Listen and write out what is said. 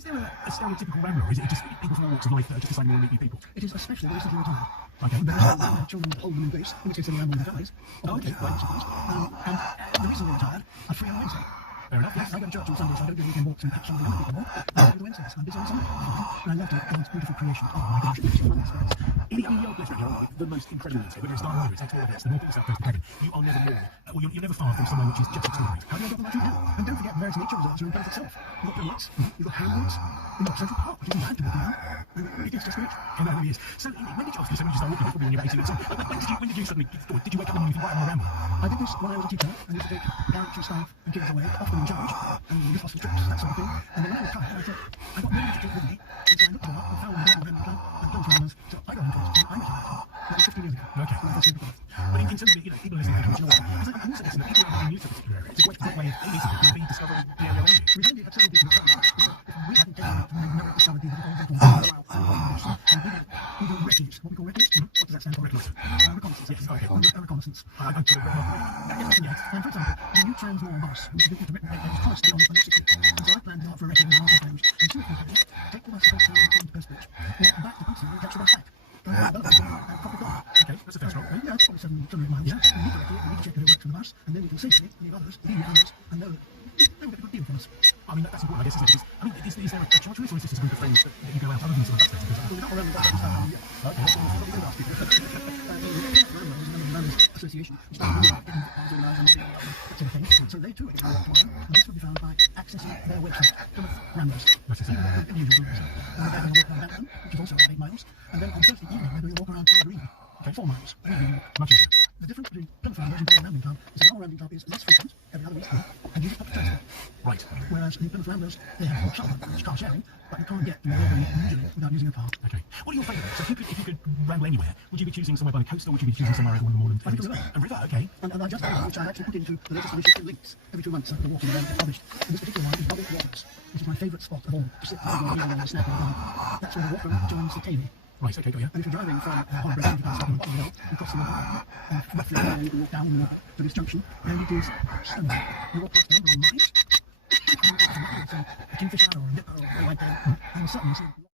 Is there a stereotypical rambler, or is it just people from all walks of life that are just deciding to meet new people? It is especially when it's a retire. Okay. There are children hold them in place, in which case they ramble with their families. Oh, okay. Right, and the reason they retired, I'm free on Wednesday. Fair enough, yes. I go to church on Sunday, so I don't do weekend walks and catch some of the young people more. I go to Wednesdays. I'm busy on Sunday. And I love to look at God's beautiful creation. Oh my gosh, it's one experience. The most incredible landscape, whether it's dark, whether it's X, whether it's the North Pole, South Coast of Dragon, you are never more, well, you're never far from someone which is just extraordinary. How do I get them like you do? And don't forget various nature reserves are in place itself. You've got Pillars, you've got Hamlets, you've got Central Park, which isn't bad to walk around. And it is just rich. And that really is. So, when did you ask yourself, when you start walking, probably when you're 18 and so on, when did you suddenly, did you wake up one morning and think, right, I'm a rambler? I did this when I was a teacher. I used to take parents and staff and kids away, often in charge, and with hospital trips, that sort of thing. And then when I retired, I thought, I got no one to take with me. And so I looked them up and found them down Rambler Club and done for them. So I got on first, and I'm a retired. That was 15 years ago. Okay. When I first came to But in terms of, people listening to you know, it's like also listen, people are new to this particular area. It's a great way of being discovering the area around you. We've only had several people if we hadn't taken it, we'd never discovered the and we do recce, what we call recce. What does that stand for? Reconnaissance. Yes, okay. Reconnaissance. I'm sure Yes. And for example, the new Transnormal bus, which is it's constantly on the 60. And so I planned to go out for a recce in the Northern Range, and 2 o'clock take the bus straight down to Perthbridge, walk back to Hudson and catch the bus back. Okay, that's a fair start. Yeah, it's probably 700 miles. Yeah. We need to reckon it, we need to check that it works for the bus, and then we can safely leave others, leave others, and know that they will get a good deal from us. I mean, that's important, I guess, isn't it? Because, I mean, is there a charge for this, or is this just a group of friends that you go out other than some of the bus We're not around that time of year. Okay, that's what we ask people. Association, which started organised and that sort of thing. So they too are getting around tomorrow, and this will be found by accessing their website, Plymouth Ramblers. That's the usual group. And they're going to walk around Bampton, which is also about 8 miles. And then on Thursday evening, they're doing a walk around Tower Green. Okay, 4 miles. much easier. The difference between Plymouth Ramblers and Barrow Rambling Club is that our Rambling Club is less frequent, every other week, and uses public transport. Right. Whereas in Plymouth Ramblers, they have shuttle, which is car sharing, but you can't get from wherever usually without using a car. Okay. What are your favourites? So if you could ramble anywhere, would you be choosing somewhere by the coast, or would you be choosing somewhere over one of the moorland? I think a river. A river, okay. And I just which I actually put into the latest edition links every 2 months after the walking around get published. And this particular one is Bobbitt Waters, which is my favourite spot of all. To sit there and snap it down. That's where the walk around joins the Tavy. Right, okay, got you. And if you're driving from Holland Bridge, you can stop in the bottom of the hill and cross the river. And roughly there, you can walk down the river to this junction, and it is stunning. You walk past the number of mines, a kingfisher or a nipper or a white tail, and suddenly you see